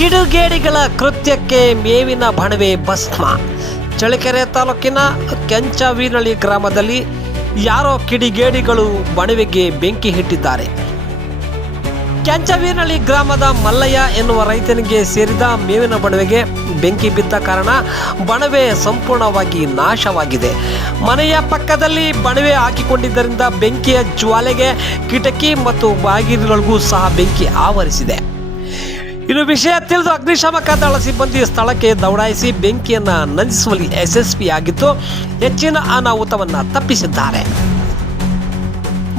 ಕಿಡುಗೇಡಿಗಳ ಕೃತ್ಯಕ್ಕೆ ಮೇವಿನ ಬಣವೆ ಭಸ್ಮ. ಚಳ್ಳಕೆರೆ ತಾಲೂಕಿನ ಕೆಂಚವೀನಳ್ಳಿ ಗ್ರಾಮದಲ್ಲಿ ಯಾರೋ ಕಿಡಿಗೇಡಿಗಳು ಬಣವೆಗೆ ಬೆಂಕಿ ಇಟ್ಟಿದ್ದಾರೆ ಕೆಂಚವೀನಹಳ್ಳಿ ಗ್ರಾಮದ ಮಲ್ಲಯ್ಯ ಎನ್ನುವ ರೈತನಿಗೆ ಸೇರಿದ ಮೇವಿನ ಬಣವೆಗೆ ಬೆಂಕಿ ಬಿದ್ದ ಕಾರಣ ಬಣವೆ ಸಂಪೂರ್ಣವಾಗಿ ನಾಶವಾಗಿದೆ. ಮನೆಯ ಪಕ್ಕದಲ್ಲಿ ಬಣವೆ ಹಾಕಿಕೊಂಡಿದ್ದರಿಂದ ಬೆಂಕಿಯ ಜ್ವಾಲೆಗೆ ಕಿಟಕಿ ಮತ್ತು ಬಾಗಿಲುಗಳಿಗೂ ಸಹ ಬೆಂಕಿ ಆವರಿಸಿದೆ. ಇನ್ನು ವಿಷಯ ತಿಳಿದು ಅಗ್ನಿಶಾಮಕ ದಳ ಸಿಬ್ಬಂದಿ ಸ್ಥಳಕ್ಕೆ ದೌಡಾಯಿಸಿ ಬೆಂಕಿಯನ್ನು ನಂದಿಸುವಲ್ಲಿ ಯಶಸ್ವಿಯಾಗಿದ್ದು, ಹೆಚ್ಚಿನ ಅನಾಹುತವನ್ನು ತಪ್ಪಿಸಿದ್ದಾರೆ.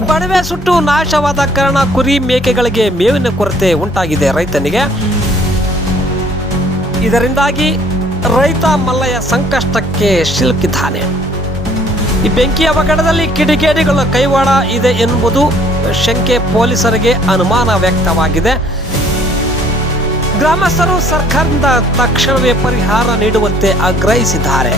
ಬಡವೆ ಸುಟ್ಟು ನಾಶವಾದ ಕಾರಣ ಕುರಿ ಮೇಕೆಗಳಿಗೆ ಮೇವಿನ ಕೊರತೆ ಉಂಟಾಗಿದೆ ರೈತನಿಗೆ. ಇದರಿಂದಾಗಿ ರೈತ ಮಲ್ಲಯ್ಯ ಸಂಕಷ್ಟಕ್ಕೆ ಸಿಲುಕಿದ್ದಾನೆ. ಈ ಬೆಂಕಿ ಅವಘಡದಲ್ಲಿ ಕಿಡಿಗೇಡಿಗಳ ಕೈವಾಡ ಇದೆ ಎನ್ನುವುದು ಶಂಕೆ ಪೊಲೀಸರಿಗೆ ಅನುಮಾನ ವ್ಯಕ್ತವಾಗಿದೆ. ಗ್ರಾಮಸ್ಥರು ಸರ್ಕಾರದಿಂದ ತಕ್ಷಣವೇ ಪರಿಹಾರ ನೀಡುವಂತೆ ಆಗ್ರಹಿಸಿದ್ದಾರೆ.